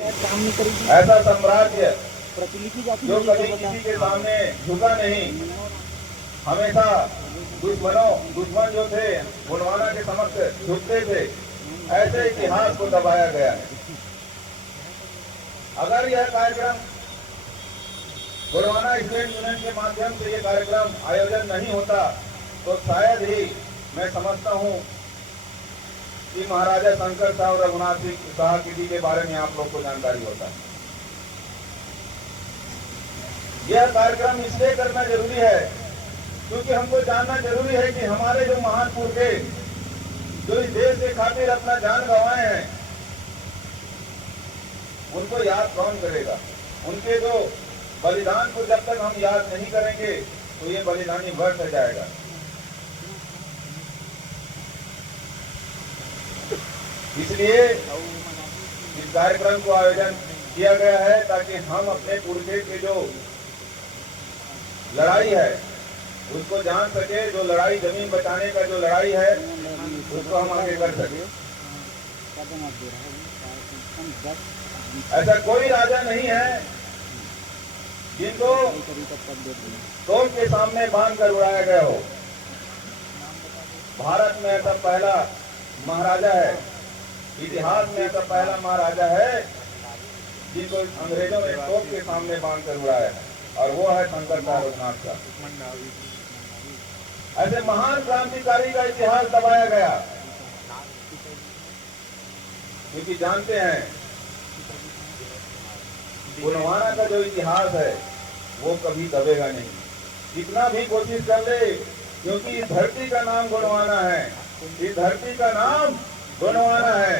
ऐसा साम्राज्य जो कभी किसी के सामने झुका नहीं, हमेशा दुश्मन जो थे गोंडवाना के समक्ष झुकते थे, ऐसे इतिहास को दबाया गया है। अगर यह कार्यक्रम गोंडवाना स्टूडेंट यूनियन के माध्यम से यह कार्यक्रम आयोजन नहीं होता तो शायद ही मैं समझता हूं कि महाराजा शंकर शाह और रघुनाथ सिंह शाह जी के बारे में आप लोग को जानकारी होता है। यह कार्यक्रम इसलिए करना जरूरी है क्योंकि हमको जानना जरूरी है कि हमारे जो महान पुरखे जो इस देश के खातिर अपना जान गंवाए हैं, उनको याद कौन करेगा। उनके जो बलिदान को जब तक हम याद नहीं करेंगे तो ये बलिदानी व्यर्थ जाएगा। इसलिए इस कार्यक्रम को आयोजन किया गया है ताकि हम अपने पुरखे की जो लड़ाई है उसको जान सके। जो लड़ाई जमीन बचाने का जो लड़ाई है उसको हम आगे कर सके। ऐसा कोई राजा नहीं है जिनको तोप के सामने बांध कर उड़ाया गया हो। भारत में ऐसा पहला महाराजा है, इतिहास में ऐसा पहला महाराजा है जिनको अंग्रेजों ने तोप के सामने बांध कर उड़ाया है, और वो है शंकर शाह रघुनाथ का। ऐसे महान क्रांतिकारी का इतिहास दबाया गया क्योंकि जानते हैं गोंडवाना का जो इतिहास है वो कभी दबेगा नहीं, कितना भी कोशिश कर ले, क्योंकि इस धरती का नाम गोंडवाना है, इस धरती का नाम गोंडवाना है।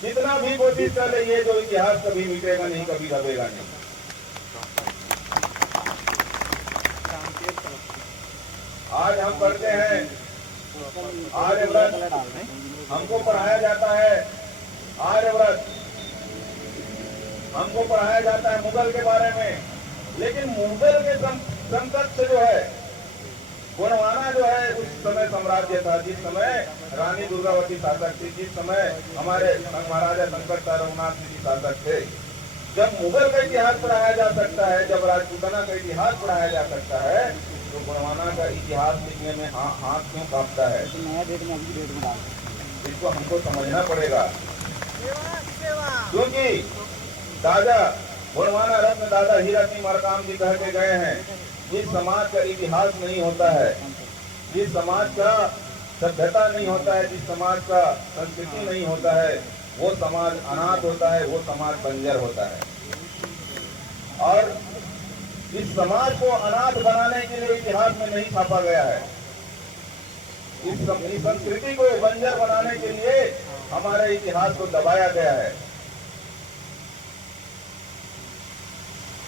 कितना भी कोशिश कर ले, ये जो इतिहास कभी मिटेगा नहीं, कभी दबेगा नहीं। आज हम पढ़ते हैं आर्यव्रत, हमको पढ़ाया जाता है आर्यव्रत, हमको पढ़ाया जाता है मुगल के बारे में, लेकिन मुगल के संकट से जो है गोंडवाना जो है उस समय साम्राज्य था, जिस समय रानी दुर्गावती शासक थी, जिस समय हमारे महाराजा शंकर शाह रघुनाथ जी शासक थे। जब मुगल का इतिहास पढ़ाया जा सकता है, जब राजपूताना का इतिहास पढ़ाया जा सकता है, तो गोंडवाना का इतिहास लिखने में हाथ क्यों कांपता है? इसको हमको समझना पड़ेगा, क्योंकि दादा गोंडवाना रत्न दादा हीरा सिंह मरकाम जी कह के गए हैं, जिस समाज का इतिहास नहीं होता है, जिस समाज का सभ्यता नहीं होता है, जिस समाज का संस्कृति नहीं होता है, वो समाज अनाथ होता है, वो समाज बंजर होता है। और इस समाज को अनाथ बनाने के लिए इतिहास में नहीं छापा गया है। इस संस्कृति को बंजर बनाने के लिए हमारे इतिहास को दबाया गया है,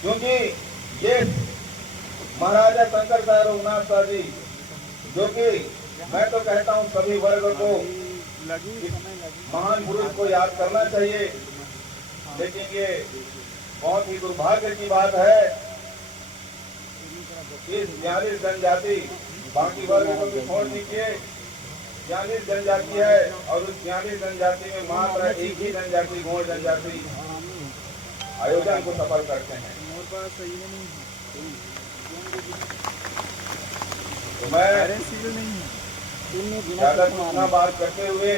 क्योंकि ये महाराजा शंकर शाह रघुनाथ शाह जी, जो कि मैं तो कहता हूं सभी वर्ग को महान पुरुष को याद करना चाहिए, लेकिन ये बहुत ही दुर्भाग्य की बात है कि 42 जनजाति, बाकी वर्ग को भी छोड़ दीजिए, 42 जनजाति है और उस 42 जनजाति में मात्र एक ही जनजाति गौड़ जनजाति आयोजन को सफल करते हैं। तो मैं ज्यादा सूचना बात करते हुए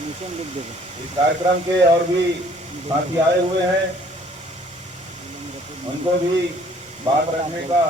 इस कार्यक्रम के और भी साथी आए हुए हैं, उनको भी बात रखने का